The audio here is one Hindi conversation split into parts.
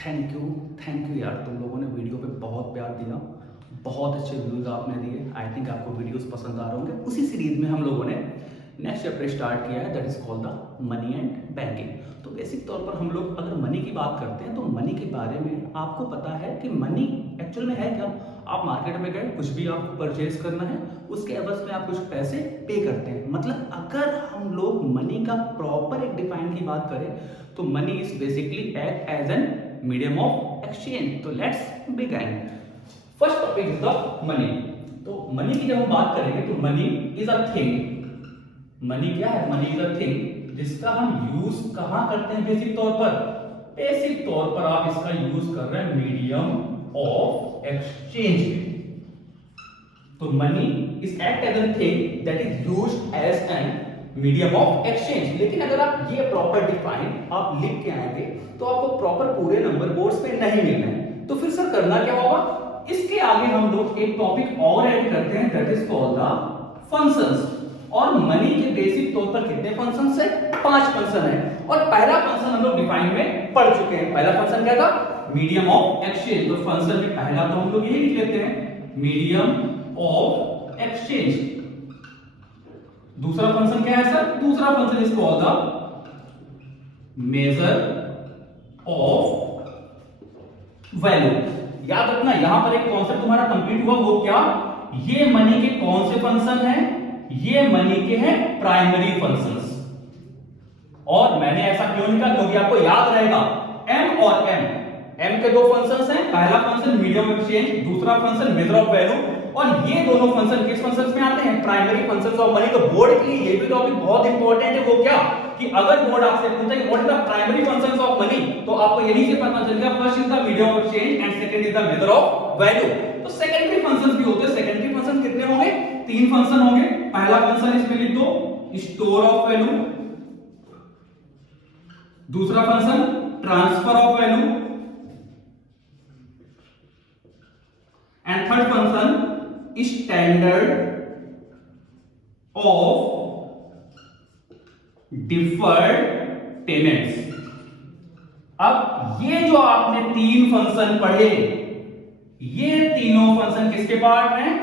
थैंक यू यार, तुम लोगों ने वीडियो पे बहुत प्यार दिया, बहुत अच्छे व्यूज़ आपने दिए। आई थिंक आपको वीडियोस पसंद आ रहे होंगे। उसी सीरीज में हम लोगों ने नेक्स्ट चैप्टर स्टार्ट किया है, that is called the money and banking. तो बेसिक तौर पर हम लोग अगर मनी की बात करते हैं तो मनी के बारे में आपको पता है कि मनी एक्चुअल में है क्या। आप मार्केट में गए, कुछ भी आपको परचेज करना है, उसके एवज में आप कुछ पैसे पे करते हैं। मतलब अगर हम लोग मनी का प्रॉपर एक डिफाइन की बात करें तो money is basically act as an medium of exchange. तो let's begin. First topic is the money. तो मनी की जब हम बात करेंगे तो money is a thing. Money क्या है? मनी इज अ थिंग जिसका हम यूज कहां करते हैं? बेसिक तौर पर, बेसिक तौर पर आप इसका यूज कर रहे हैं मीडियम ऑफ एक्सचेंज में। तो money is act as an thing that is used as an medium of exchange. लेकिन अगर आप ये प्रॉपर डिफाइन आप लिख के आएंगे तो आपको प्रॉपर पूरे नंबर बोर्ड्स पे नहीं मिलना है। तो फिर सर करना क्या होगा? इसके आगे हम लोग एक टॉपिक और ऐड करते हैं, that is called the functions. और मनी के बेसिक तौर पर कितने फंक्शंस है? 5 फंक्शन है। और पहला फंक्शन हम लोग डिफाइन में पढ़ चुके हैं। पहला फंक्शन क्या था? Medium of exchange. तो फंक्शन में पहला तो हम लोग यही लिख लेते हैं, मीडियम ऑफ एक्सचेंज। दूसरा फंक्शन क्या है सर? दूसरा function is called the measure of value. याद रखना, यहां पर एक कॉन्सेप्ट तुम्हारा कंप्लीट हुआ, वो क्या? ये मनी के कौन से फंक्शन हैं? ये मनी के हैं प्राइमरी फंक्शंस। और मैंने ऐसा क्यों लिखा? क्योंकि आपको याद रहेगा एम और एम के दो फंक्शंस हैं। पहला फंक्शन मीडियम एक्सचेंज, दूसरा फंक्शन मेजर ऑफ वैल्यू। और ये दोनों फंक्शन किस फंक्शंस में आते हैं? Primary functions of money. तो बोर्ड के लिए ये भी टॉपिक बहुत इंपॉर्टेंट है। वो क्या कि अगर बोर्ड आपसे पूछे what is the primary functions of money, तो आपको यही से पता चल गया first is the medium of exchange and second is the measure of value. तो सेकेंडरी फंक्शंस भी होते हैं। सेकेंडरी फंक्शन कितने होंगे? 3 फंक्शन होंगे। पहला फंक्शन इसमें लिख दो, स्टोर ऑफ वैल्यू। दूसरा function transfer of value and third function standard of deferred payments. अब ये जो आपने 3 फंक्शन पढ़े, ये तीनों फंक्शन किसके पार्ट हैं?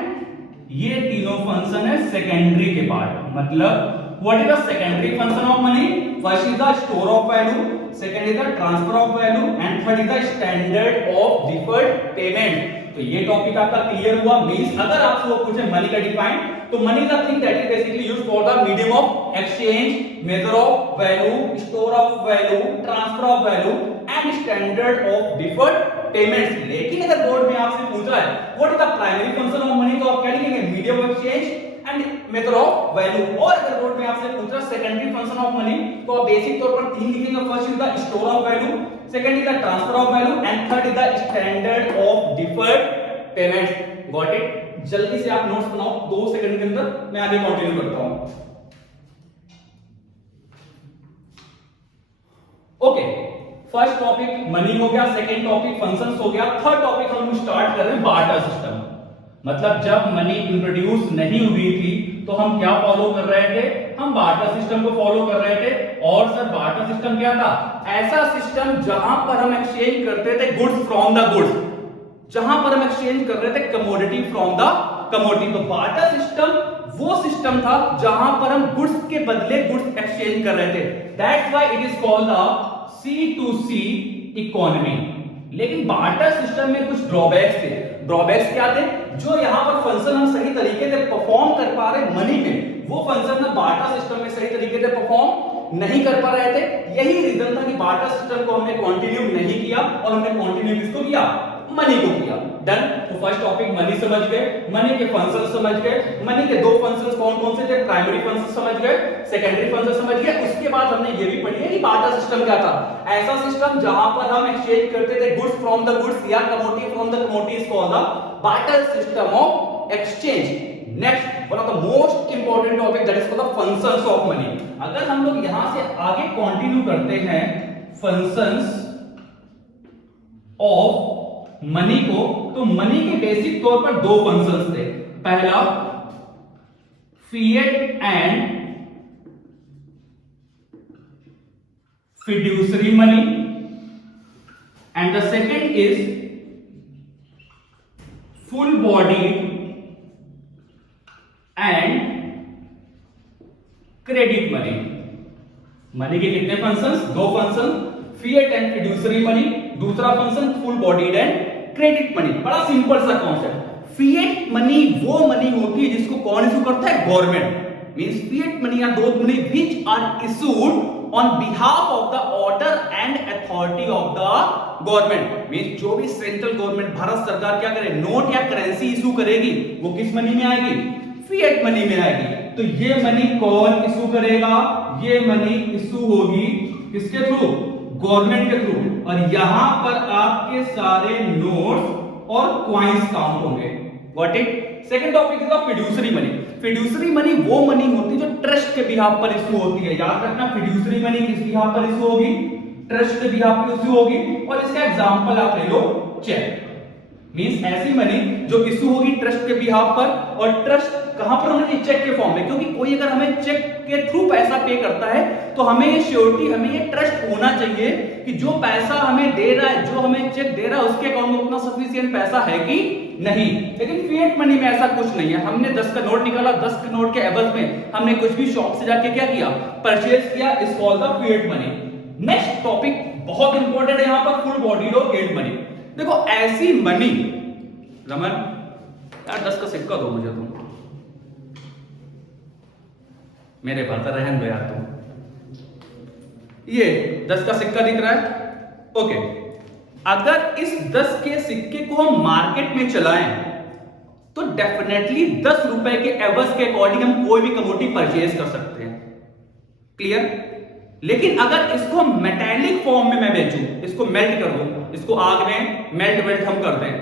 ये तीनों फंक्शन है सेकेंडरी के पार्ट। मतलब what is the secondary function of money? First is the store of value, second is the transfer of value and third is the standard of deferred payment. तो ये टॉपिक आपका क्लियर हुआ। मींस अगर आपसे वो पूछे मनी का डिफाइन, तो money is the thing that is basically used for the medium of exchange, measure of value, store of value, transfer of value and standard of deferred payments. लेकिन अगर बोर्ड में आपसे पूछ रहा है what is the primary function of money, तो आप क्या लिखेंगे? Medium of exchange and method of value. और अगर बोर्ड में आपसे पूछ रहा है सेकेंडरी फंक्शन ऑफ मनी, तो आप बेसिक तौर पर 3 लिखेंगे। First is the store of value, second is the transfer of value and third is the standard of deferred payments. Got it? जल्दी से आप नोट्स बनाओ, 2 सेकंड के अंदर मैं आगे कंटिन्यू करता हूं। ओके, फर्स्ट टॉपिक मनी हो गया, सेकंड टॉपिक फंक्शंस हो गया, थर्ड टॉपिक हम स्टार्ट कर रहे हैं बार्टर सिस्टम। मतलब जब मनी इंट्रोड्यूस नहीं हुई थी तो हम क्या फॉलो कर रहे थे? हम बार्टर सिस्टम को फॉलो कर रहे थे। और सर बार्टर सिस्टम क्या था? ऐसा सिस्टम जहां पर हम एक्सचेंज करते थे गुड्स फ्रॉम द गुड्स, जहां पर हम एक्सचेंज कर रहे थे कमोडिटी फ्रॉम द कमोडिटी। तो बार्टर सिस्टम वो सिस्टम था जहां पर हम गुड्स के बदले गुड्स एक्सचेंज कर रहे थे। That's why it is called the C2C economy. लेकिन बार्टर सिस्टम में कुछ ड्रॉबैक्स थे। ड्रॉबैक्स क्या थे? जो यहां पर फंक्शन हम सही तरीके से परफॉर्म कर पा रहे मनी में, वो फंक्शन ना बार्टर सिस्टम में सही तरीके से परफॉर्म नहीं कर पा रहे थे। यही रीजन था कि बार्टर सिस्टम को हमने कंटिन्यू नहीं किया और हमने कंटिन्यू किसको किया? मनी को किया। डन। तो फर्स्ट टॉपिक मनी समझ गए, मनी के फंक्शन समझ गए, मनी के 2 फंक्शंस कौन कौन से थे? प्राइमरी फंक्शन समझ गए, सेकेंडरी फंक्शन समझ गए। उसके बाद हमने ये भी पढ़ी है कि बार्टर सिस्टम क्या था? ऐसा सिस्टम जहां पर हम एक्सचेंज करते थे गुड्स फ्रॉम द गुड्स या commodity from the commodities called the barter system of exchange. Next one of the most important topic that is called the functions of money. अगर हम लोग यहां से आगे कंटिन्यू करते हैं फंक्शंस ऑफ मनी को, तो मनी के बेसिक तौर पर 2 फंक्शंस थे। पहला fiat and fiduciary money and the second is full bodied and credit money. Money के कितने फंक्शंस? दो function, fiat and fiduciary money, दूसरा function full bodied and credit money. बड़ा सिंपल सा कॉन्सेप्ट। फिएट मनी वो मनी होती है जिसको कौन इशू करता है? Government. Means fiat money are those money which are issued on behalf of the order and authority of the government. Means जो भी सेंट्रल गवर्नमेंट भारत सरकार क्या करे, नोट या करेंसी इशू करेगी, वो किस मनी में आएगी? फिएट मनी में आएगी। तो ये मनी कौन इशू करेगा? ये मनी इशू होगी किसके थ्रू? गवर्नमेंट के थ्रू। और यहां पर आपके सारे नोट्स और कॉइंस काउंट होंगे। Got it? Second topic is fiduciary money. Fiduciary money वो मनी होती है जो ट्रस्ट के बिहाफ पर इशू होती है। याद रखना, फिड्यूसरी मनी किस बिहाफ पर इशू होगी? ट्रस्ट के बिहाफ पर इशू होगी। और इसका एग्जांपल आप ले लो, चेक। मींस ऐसी मनी जो इशू होगी ट्रस्ट के बिहाफ पर, और ट्रस्ट कहां पर होगी? चेक के फॉर्म में। क्योंकि कोई अगर हमें चेक के थ्रू पैसा पे करता है तो हमें ये श्योरिटी, हमें ये ट्रस्ट होना चाहिए कि जो पैसा हमें दे रहा है, जो हमें चेक दे रहा है, उसके अकाउंट में उतना सफिशिएंट पैसा है कि नहीं। लेकिन फिएट मनी में ऐसा कुछ नहीं है। हमने 10 का नोट निकाला, 10 के नोट के एवज में हमने कुछ भी शॉप से जाके क्या किया? परचेज किया। Is called the fiat money. Next topic बहुत इंपॉर्टेंट है यहां पर, फुल बॉडीड और क्रेडिट मनी। देखो ऐसी मनी, रमन यार 10 का सिक्का दो मुझे तुम, मेरे भरता रहन दो यार तुम। ये 10 का सिक्का दिख रहा है? ओके। अगर इस 10 के सिक्के को हम मार्केट में चलाएं तो डेफिनेटली 10 रुपए के एवज के अकॉर्डिंग हम कोई भी कमोडिटी परचेज कर सकते हैं। क्लियर? लेकिन अगर इसको मेटेलिक फॉर्म में मैं बेचूं, इसको मेल्ट कर दूं, इसको आग में मेल्ट हम कर दें,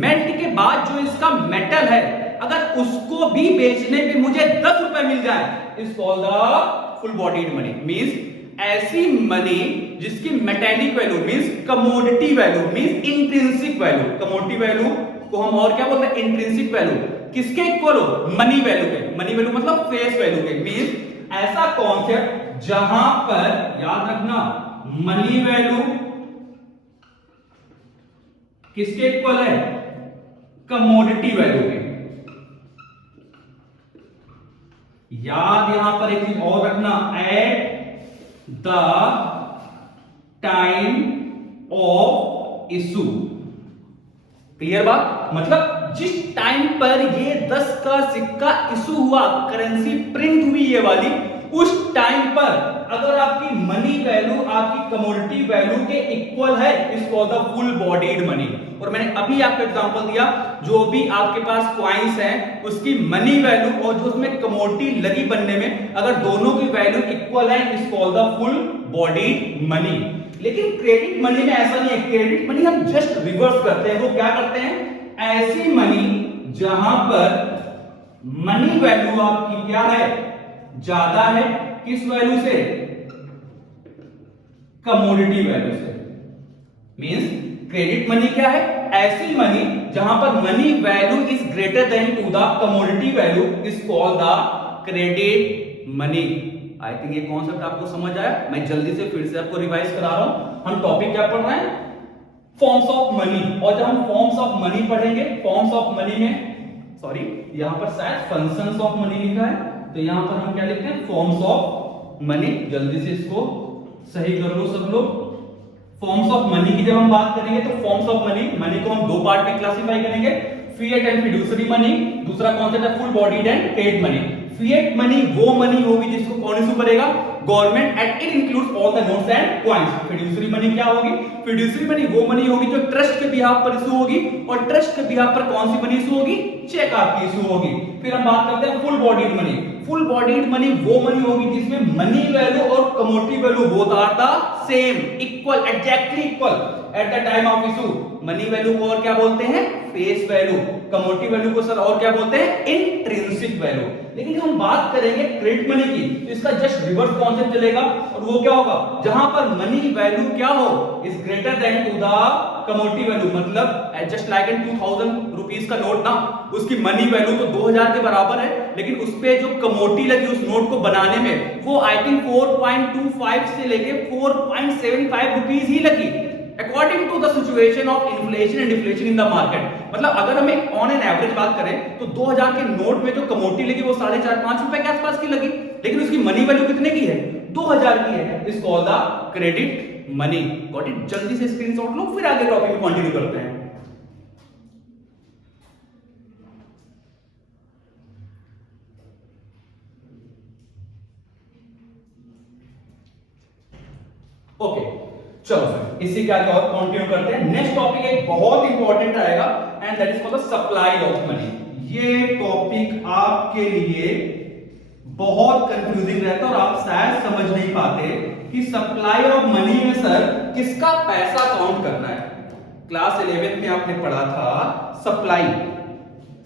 मेल्ट के बाद जो इसका मेटल है, अगर उसको भी बेचने पे मुझे 10 रुपए मिल जाए, is called the full bodied money. Means ऐसी मनी जिसकी metallic value means commodity value means intrinsic value. Commodity value को हम और क्या बोलते हैं? Intrinsic value. किसके इक्वल हो? मनी वैल्यू के। मनी वैल्यू मतलब फेस वैल्यू के। मींस ऐसा कॉन्सेप्ट जहां पर, याद रखना, मनी वैल्यू किसके इक्वल है? कमोडिटी वैल्यू के। याद यहां पर एक चीज और रखना, eight the time of issue. Clear बात? मतलब जिस टाइम पर ये 10 का सिक्का इशू हुआ, करेंसी प्रिंट हुई ये वाली, उस टाइम पर अगर आपकी मनी वैल्यू आपकी कमोडिटी वैल्यू के इक्वल है, is called the full bodied money. और मैंने अभी आपको एग्जांपल दिया, जो भी आपके पास कॉइंस हैं उसकी मनी वैल्यू और जो उसमें कमोडिटी लगी बनने में, अगर दोनों की वैल्यू इक्वल है, is called the full bodied money. लेकिन क्रेडिट मनी में ऐसा नहीं है। क्रेडिट मनी हम जस्ट रिवर्स करते हैं। वो क्या करते हैं? ऐसी मनी जहां पर मनी वैल्यू आपकी क्या है? ज्यादा है। किस वैल्यू से? कमोडिटी वैल्यू से। मींस क्रेडिट मनी क्या है? ऐसी मनी जहां पर money value is greater than to the commodity value, is called the credit money. I think ये कॉन्सेप्ट आपको समझ आया। मैं जल्दी से फिर से आपको रिवाइज करा रहा हूं। हम टॉपिक क्या पढ़ रहे हैं? Forms of money. और जब हम फॉर्म्स ऑफ मनी पढ़ेंगे, फॉर्म्स ऑफ मनी में, सॉरी यहां पर शायद फंक्शंस ऑफ मनी लिखा है, तो यहां पर हम क्या लिखते हैं? Forms of money. जल्दी से इसको सही कर लो सब लोग। फॉर्म्स ऑफ मनी की जब हम बात करेंगे तो फॉर्म्स ऑफ मनी, मनी को हम दो पार्ट में क्लासिफाई करेंगे, फिएट एंड फिड्यूसरी मनी। दूसरा कॉन्सेप्ट है full bodied and credit money. Fiat money वो मनी होगी जिसको कौन इशू करेगा? Government, and it includes all the notes and coins. Fiduciary money क्या होगी? फिड्यूसरी मनी वो मनी होगी जो ट्रस्ट के बिहाफ पर इशू होगी, और ट्रस्ट के बिहाफ पर कौन सी मनी इशू होगी? चेक आपकी इशू होगी। फिर हम बात करते हैं full bodied money. Full bodied money वो मनी होगी जिसमें मनी वैल्यू और commodity value both are the same, equal, exactly equal at the time of issue. Money value को और क्या बोलते हैं? Face value. कमोडिटी वैल्यू को सर और क्या बोलते हैं? Intrinsic value. लेकिन हम बात करेंगे क्रेडिट मनी की, तो इसका जस्ट रिवर्स कॉन्सेप्ट चलेगा, और वो क्या होगा? जहां पर मनी वैल्यू क्या हो? Is greater than to the commodity value. मतलब जस्ट लाइक इन 2000 रुपीस का नोट ना, उसकी मनी वैल्यू तो 2000 के बराबर है, लेकिन उस पे जो कमोडिटी लगी उस नोट को बनाने में, वो आई थिंक 4.25 से लेके 4.75 रुपीस ही लगी। According to the situation of inflation and deflation in the market. मतलब अगर हम एक ऑन एन एवरेज बात करें तो 2000 के नोट में जो कमोडिटी लगी वो 4.5-5 रुपए के आसपास की लगी, लेकिन उसकी मनी वैल्यू कितने की है? 2000 की है। इस call the credit money. Got it? जल्दी से स्क्रीनशॉट लो, फिर आगे टॉपिक में कंटिन्यू करते हैं। ओके चलो फिर इसी के आगे और कंटिन्यू करते हैं। नेक्स्ट टॉपिक एक बहुत इंपॉर्टेंट आएगा and that is for the supply of money. ये टॉपिक आपके लिए बहुत कंफ्यूजिंग रहता है और आप शायद समझ नहीं पाते कि सप्लाई ऑफ मनी में सर किसका पैसा काउंट करना है। क्लास 11th में आपने पढ़ा था सप्लाई।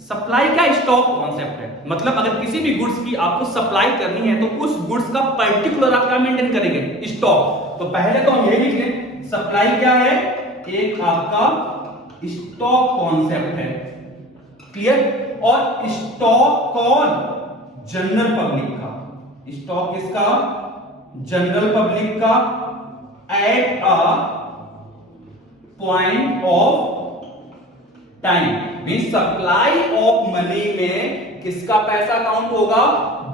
सप्लाई का स्टॉक कॉन्सेप्ट है, मतलब अगर किसी भी गुड्स की आपको सप्लाई करनी है तो उस गुड्स का पर्टिकुलर आप क्या मेंटेन करेंगे? स्टॉक। तो पहले तो हम यही लिख लें, सप्लाई क्या है? एक आपका स्टॉक कॉन्सेप्ट है। क्लियर? और स्टॉक कौन? जनरल पब्लिक का। स्टॉक किसका? जनरल पब्लिक का at a point of time. Means supply of money में किसका पैसा काउंट होगा?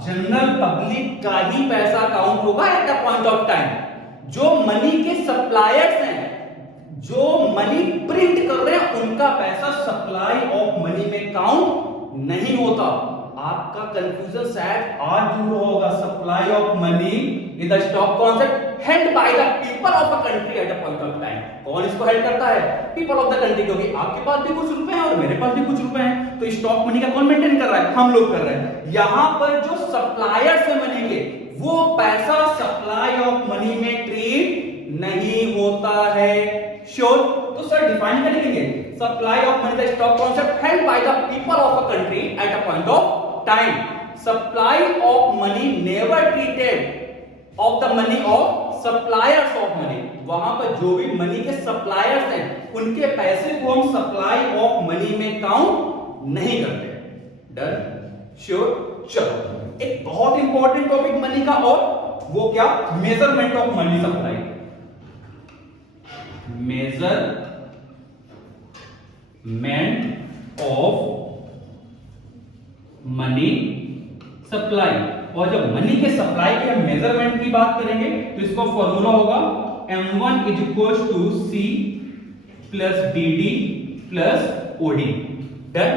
जनरल पब्लिक का ही पैसा काउंट होगा at a point of time. जो मनी के सप्लायर्स हैं, जो मनी प्रिंट कर रहे हैं, उनका पैसा सप्लाई ऑफ मनी में काउंट नहीं होता। आपका कंफ्यूजन शायद आज दूर होगा। Supply of money is the stock concept held by the people of a country at a point of time. कौन इसको हेल्ड करता है? People of the country. क्योंकि आपके पास भी कुछ रुपए हैं और मेरे पास भी कुछ रुपए हैं, तो स्टॉक मनी का कौन मेंटेन कर रहा है? हम लोग कर रहे हैं। यहां पर जो सप्लायर्स है मनी के, वो पैसा सप्लाई ऑफ मनी में ट्रीट नहीं होता है। श्योर? तो सर डिफाइन करेंगे supply of money the stock concept held by the people of a country at a point of time. Supply of money never treated of the money of suppliers of money. वहां पर जो भी मनी के सप्लायर्स हैं, उनके पैसे को हम सप्लाई ऑफ मनी में काउंट नहीं करते। डन? श्योर? चलो एक बहुत इंपॉर्टेंट टॉपिक मनी का, और वो क्या? Measurement of money supply. Measurement of money supply. और जब मनी के सप्लाई के हम मेजरमेंट की बात करेंगे तो इसका फॉर्मूला होगा M1 is equal to C plus DD plus OD। Done?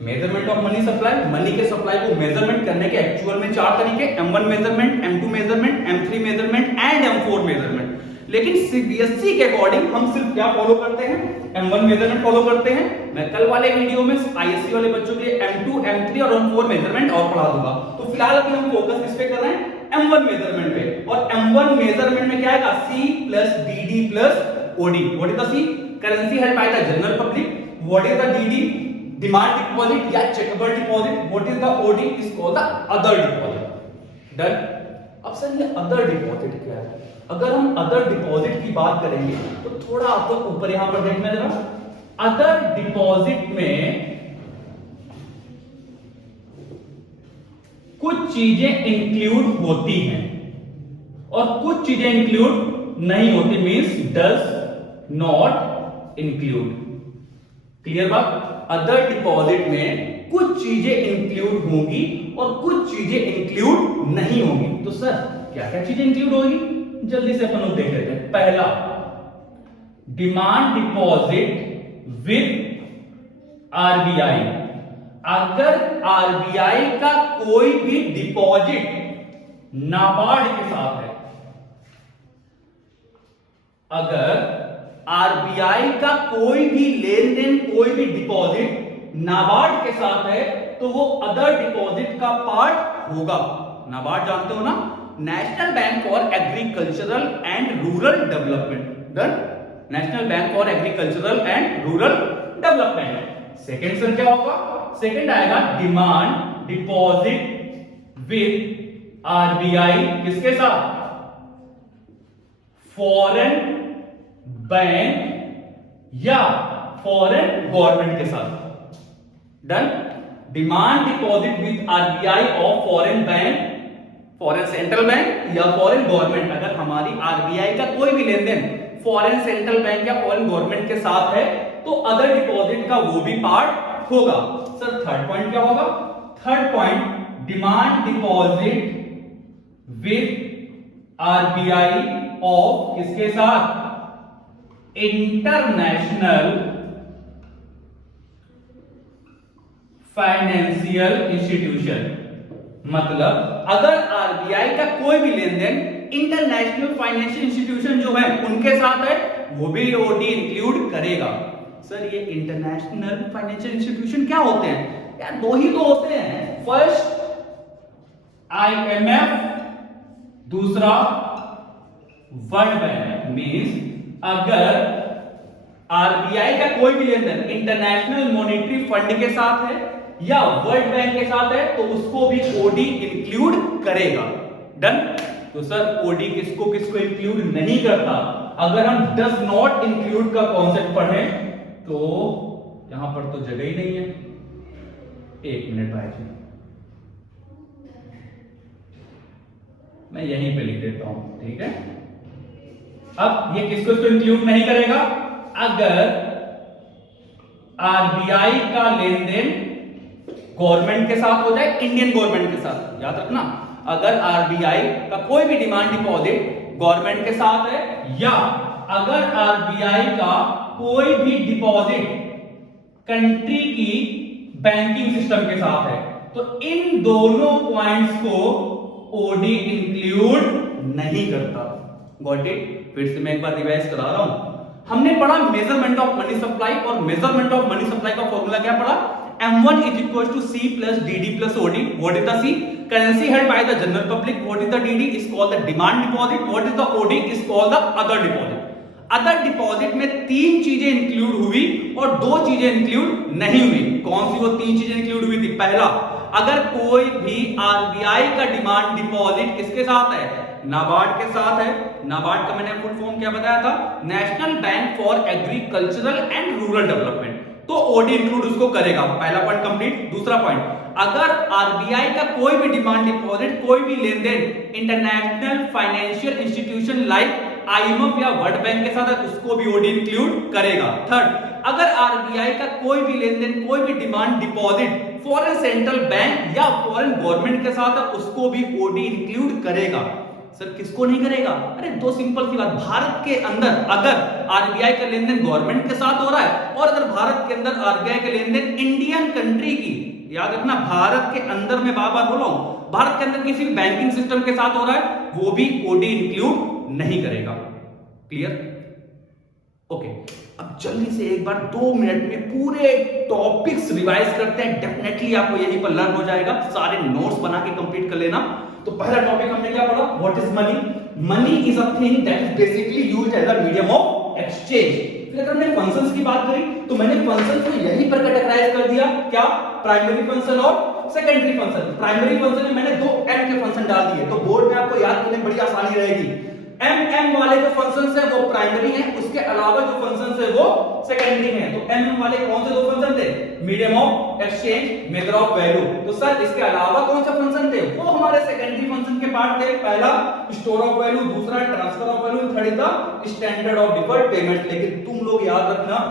Measurement of money supply. Money के सप्लाई को मेजरमेंट करने के एक्चुअल में 4 तरीके, M1 measurement, M2 measurement, M3 measurement and M4 measurement. लेकिन CBSE के अकॉर्डिंग हम सिर्फ क्या फॉलो करते हैं? M1 मेजरमेंट फॉलो करते हैं। मैं कल वाले वीडियो में ISC वाले बच्चों के लिए M2, M3 और M4 मेजरमेंट और पढ़ा दूंगा। तो फिलहाल अभी हम फोकस किस पे कर रहे हैं? M1 मेजरमेंट पे। और M1 मेजरमेंट में क्या आएगा? C plus DD plus OD। What is the C? Currency held by the general public. What is the DD? Demand deposit या chequeable deposit. What is the OD? Is called the other deposit. Done? अब सर ये अदर डिपॉजिट क्या है? अगर हम अदर डिपॉजिट की बात करेंगे तो थोड़ा आप लोग ऊपर यहां पर देखना जरा। अदर डिपॉजिट में कुछ चीजें इंक्लूड होती हैं और कुछ चीजें इंक्लूड नहीं होती। Means does not include. Clear बात? अदर डिपॉजिट में कुछ चीजें इंक्लूड होंगी और कुछ चीजें इंक्लूड नहीं होंगी। तो सर क्या क्या चीजें इंक्लूड होगी? जल्दी से अपन लोग देख लेते हैं। पहला, डिमांड डिपॉजिट विद RBI। अगर RBI का कोई भी डिपॉजिट नाबार्ड के साथ है, अगर RBI का कोई भी लेन देन, कोई भी डिपॉजिट नाबार्ड के साथ है, तो वो अदर डिपॉजिट का पार्ट होगा। नाबार्ड जानते हो ना? National bank for agricultural and rural development. Done? National bank for agricultural and rural development. Second sir क्या होगा? सेकेंड आएगा डिमांड डिपॉजिट विद RBI। किसके साथ? फॉरेन बैंक या फॉरेन गवर्नमेंट के साथ। Done? Demand deposit with RBI of foreign bank, foreign central bank या फॉरेन गवर्नमेंट। अगर हमारी RBI का कोई भी लेन देन फॉरेन सेंट्रल बैंक या फॉरेन गवर्नमेंट के साथ है तो अदर डिपॉजिट का वो भी पार्ट होगा। सर थर्ड पॉइंट क्या होगा? Third point, demand deposit with RBI of किसके साथ? International financial institution. मतलब अगर आरबीआई का कोई भी लेन देन इंटरनेशनल फाइनेंशियल इंस्टीट्यूशन जो है उनके साथ है, वो भी ओडी इंक्लूड करेगा। सर ये इंटरनेशनल फाइनेंशियल इंस्टीट्यूशन क्या होते हैं यार? दो ही तो होते हैं, फर्स्ट आईएमएफ, दूसरा वर्ल्ड बैंक। मींस अगर आरबीआई का कोई भी लेन देन इंटरनेशनल मॉनेटरी फंड के साथ है या वर्ल्ड बैंक के साथ है तो उसको भी ओडी इंक्लूड करेगा। डन? तो सर ओडी किसको किसको इंक्लूड नहीं करता? अगर हम डज नॉट इंक्लूड का कॉन्सेप्ट पढ़ें तो यहां पर तो जगह ही नहीं है। एक मिनट भाई जी, मैं यहीं पे लिख देता हूं, ठीक है? अब ये किसको इसको इंक्लूड नहीं करेगा? अगर आरबीआई का लेन देन गवर्नमेंट के साथ हो जाए, इंडियन गवर्नमेंट के साथ, याद रखना, अगर आरबीआई का कोई भी डिमांड डिपॉजिट गवर्नमेंट के साथ है या अगर आरबीआई का कोई भी डिपॉजिट कंट्री की बैंकिंग सिस्टम के साथ है तो इन दोनों पॉइंट्स को ओडी इंक्लूड नहीं करता। Got it? फिर से मैं एक बार रिवाइज करा रहा हूं। हमने पढ़ा मेजरमेंट ऑफ मनी सप्लाई, और मेजरमेंट ऑफ मनी सप्लाई का फॉर्मूला क्या पढ़ा? M1 is equals to C plus DD plus OD. What is the C? Currency held by the general public. What is the DD? Is called the demand deposit. What is the OD? Is called the other deposit. Other deposit में तीन चीजें इंक्लूड हुई और दो चीजें इंक्लूड नहीं हुई। कौन सी वो तीन चीजें इंक्लूड हुई थी? पहला, अगर कोई भी आरबीआई का डिमांड डिपॉजिट किसके साथ है? नाबार्ड के साथ है। नाबार्ड का मैंने फुल फॉर्म क्या बताया था? National bank for agricultural and rural development. तो ओडी इंक्लूड उसको करेगा। पहला पॉइंट कंप्लीट। दूसरा पॉइंट, अगर आरबीआई का कोई भी डिमांड डिपॉजिट, कोई भी लेन देन international financial institution like IMF या वर्ल्ड बैंक के साथ है, उसको भी ओडी इंक्लूड करेगा। थर्ड, अगर आरबीआई का कोई भी लेन देन, कोई भी demand deposit foreign central bank या फॉरेन गवर्नमेंट के साथ है, उसको भी ओडी इंक्लूड करेगा। सर किसको नहीं करेगा? अरे दो सिंपल सी बात, भारत के अंदर अगर आरबीआई का लेन देन गवर्नमेंट के साथ हो रहा है और अगर भारत के अंदर आरबीआई का लेन देन इंडियन कंट्री की, याद रखना भारत के अंदर, मैं बार बार बोल रहा हूं, भारत के अंदर किसी भी बैंकिंग सिस्टम के साथ हो रहा है, वो भी ओडी इंक्लूड नहीं करेगा। क्लियर? ओके, अब जल्दी से एक बार 2 मिनट में पूरे टॉपिक्स रिवाइज करते हैं। डेफिनेटली आपको यहीं पर लर्न हो जाएगा। सारे नोट्स बना के कंप्लीट कर लेना। तो पहला टॉपिक हमने क्या पढ़ा? What is money? Money is a thing that is basically used as a medium of exchange. फिर अगर हमने फंक्शंस की बात करी तो मैंने फंक्शंस को यहीं पर कैटेगराइज कर दिया। क्या? प्राइमरी फंक्शन और सेकेंडरी फंक्शन। प्राइमरी फंक्शन में मैंने दो एम के फंक्शन डाल दिए, तो बोर्ड में आपको याद करने में बड़ी आसानी रहेगी। एम वाले जो फंक्शंस है वो प्राइमरी हैं, उसके अलावा जो फंक्शंस है वो सेकेंडरी हैं। तो एम वाले कौन से दो फंक्शन थे? Medium of exchange, measure of value. तो सर इसके अलावा कौन से फंक्शन थे? वो हमारे सेकेंडरी फंक्शन के पार्ट थे। पहला स्टोर ऑफ वैल्यू, दूसरा transfer of value, third is the standard of deferred payment. लेकिन तुम लोग याद रखना,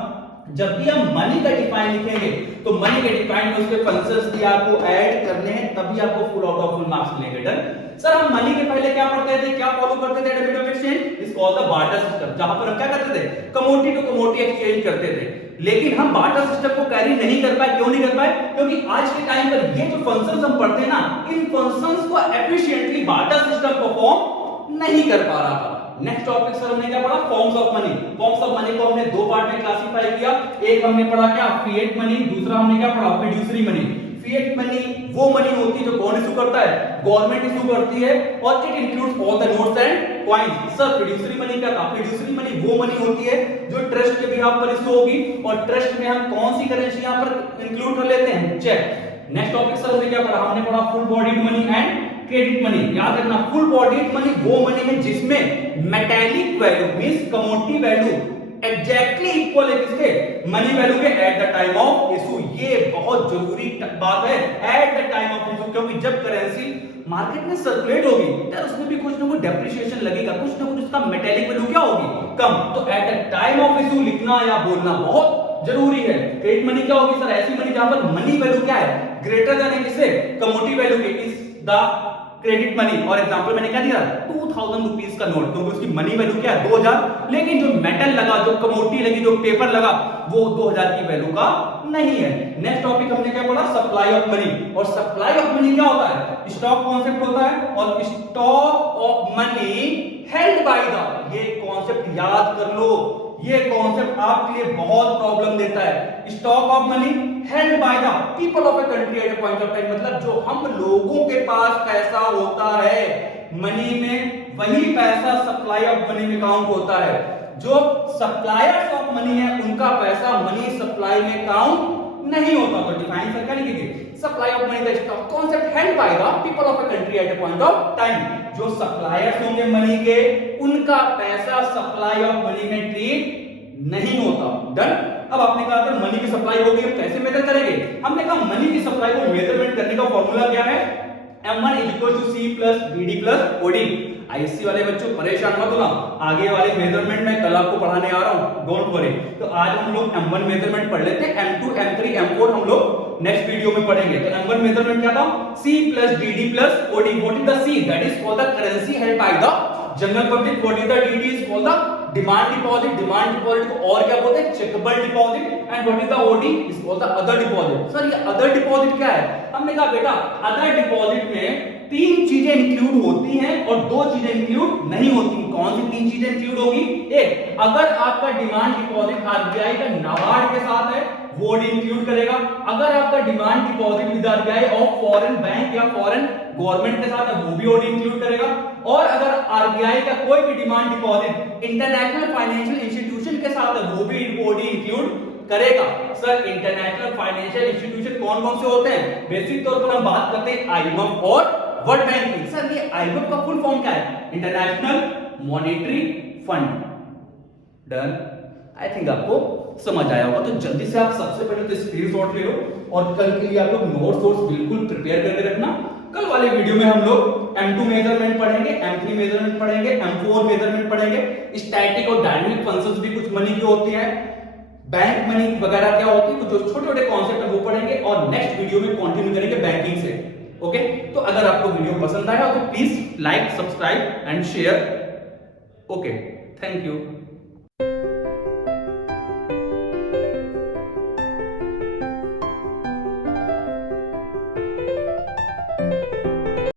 जब भी हम मनी का डिफाइन लिखेंगे तो मनी के डिफाइन में उसके फंक्शंस भी आपको ऐड करने हैं, तभी आपको full out of full marks मिलेंगे। डन? सर हम मनी के पहले क्या पढ़ते थे, क्या फॉलो करते थे? Debit of exchange is called the barter system, जहां पर हम क्या करते थे? कमोडिटी टू कमोडिटी एक्सचेंज करते थे। लेकिन हम बार्टर सिस्टम को कैरी नहीं कर पाए। क्यों नहीं कर पाए? क्योंकि आज के टाइम पर ये जो फंक्शंस हम पढ़ते हैं ना, इन फंक्शंस को एफिशिएंटली बार्टर सिस्टम परफॉर्म नहीं कर पा रहा था। नेक्स्ट टॉपिक सर हमने क्या पढ़ा? Forms of money. Forms of money को हमने दो पार्ट में क्लासिफाई किया। एक हमने पढ़ा क्या? Fiat money. दूसरा हमने क्या पढ़ा? Fiduciary money. फिएट मनी वो मनी होती है जो कौन इशू करता है? गवर्नमेंट इशू करती है, और it includes all the notes and coins. Sir fiduciary money क्या था? फिड्यूसरी मनी वो मनी होती है जो ट्रस्ट के बिहाफ पर इशू होगी, और ट्रस्ट में हम कौन सी करेंसी यहां पर इंक्लूड कर लेते हैं? चेक। नेक्स्ट टॉपिक सर हमने क्या पढ़ा? हमने पढ़ा full bodied money and credit money. याद रखना, फुल बॉडीड मनी वो मनी है जिसमें metallic value means commodity value exactly equal है किसके, मनी वैल्यू के eight the time of issue. ये बहुत जरूरी बात है, eight the time of issue, क्योंकि जब करेंसी मार्केट में सर्कुलेट होगी यार उसमें भी कुछ ना कुछ डेप्रिसिएशन लगेगा, कुछ ना कुछ उसका मेटेलिक वैल्यू क्या होगी, कम। तो eight the time of issue लिखना या बोलना बहुत जरूरी है। क्रेडिट मनी क्या होगी सर, ऐसी मनी जहां पर मनी वैल्यू क्या है, ग्रेटर देन किससे, कमोडिटी वैल्यू के, इज द क्रेडिट मनी। और एग्जांपल मैंने क्या दिया, 2000 रुपीस का नोट, क्योंकि उसकी मनी वैल्यू क्या है 2000, लेकिन जो मेटल लगा, जो कमोडिटी लगी, जो पेपर लगा, वो 2000 की वैल्यू का नहीं है। नेक्स्ट टॉपिक हमने क्या पढ़ा, सप्लाई ऑफ मनी। और सप्लाई ऑफ मनी क्या होता है, स्टॉक कॉन्सेप्ट होता है, और stock of money held by the, ये कॉन्सेप्ट याद कर लो, ये कॉन्सेप्ट आपके लिए बहुत प्रॉब्लम देता है। Stock of money held by the people of a country at a point of time, मतलब जो हम लोगों के पास पैसा होता है मनी में, वही पैसा सप्लाई ऑफ मनी में काउंट होता है। जो सप्लायर्स ऑफ मनी है उनका पैसा मनी सप्लाई में काउंट नहीं होता। तो डिफाइन कर क्या लिखेंगे, supply of money the stock concept held by the people of a country at a point of time. जो सप्लायर्स होंगे मनी के, उनका पैसा सप्लाई ऑफ मनी में ट्रीट नहीं होता। डन। अब आपने कहा था मनी की सप्लाई होगी, हम कैसे मेजर करेंगे, हमने कहा मनी की सप्लाई को मेजरमेंट करने का फॉर्मूला क्या है, M1 = C + BD + OD। IC वाले बच्चों परेशान मत होना, आगे वाले मेजरमेंट में कल आपको पढ़ाने आ रहा हूं, डोंट वरी। तो आज हम लोग M1 मेजरमेंट पढ़ लेते हैं, M2 M3 M4 हम लोग नेक्स्ट वीडियो में पढ़ेंगे। तो M1 मेजरमेंट क्या था, C + DD + OD। What is the C, that is for the currency held by the general public. What is the DD, is for the demand deposit. Demand deposit को और क्या बोलते हैं, checkable deposit. And what is the OD, is for the other deposit. Sir ये अदर डिपॉजिट क्या है, हमने कहा बेटा अदर डिपॉजिट में तीन चीजें इंक्लूड होती हैं और दो चीजें इंक्लूड नहीं होती। कौन सी तीन चीजें इंक्लूड होगी, एक, अगर आपका डिमांड डिपॉजिट आरबीआई का नाबार्ड के साथ है वो इंक्लूड करेगा। अगर आपका demand deposit with RBI of foreign bank या फॉरेन गवर्नमेंट के साथ है वो भी ओडी इंक्लूड करेगा। और अगर आरबीआई का कोई भी demand deposit international financial institution के साथ है वो भी ओडी इंक्लूड करेगा। सर इंटरनेशनल फाइनेंशियल इंस्टीट्यूशन कौन कौन से होते हैं, बेसिक तौर पर हम बात करते हैं आईएमएफ और वर्ल्ड बैंक की। सर ये आईएमएफ का फुल फॉर्म क्या है, international monetary fund. Done. I think आपको समझ आया होगा। तो जल्दी से आप सबसे पहले तो स्क्रीनशॉट ले लो और कल के लिए आप लोग नोट्स बिल्कुल प्रिपेयर करके रखना। कल वाले वीडियो में हम लोग M2 मेजरमेंट पढ़ेंगे, M3 मेजरमेंट पढ़ेंगे, M4 मेजरमेंट पढ़ेगे। स्टैटिक और डायनामिक फंक्शंस भी कुछ मनी की होती है, बैंक मनी वगैरह क्या होती है, तो जो छोटे छोटे कॉन्सेप्ट है वो पढ़ेंगे और नेक्स्ट वीडियो में कंटिन्यू करेंगे बैंकिंग से। ओके, तो अगर आपको वीडियो पसंद आया तो please like, subscribe and share. Okay, thank you.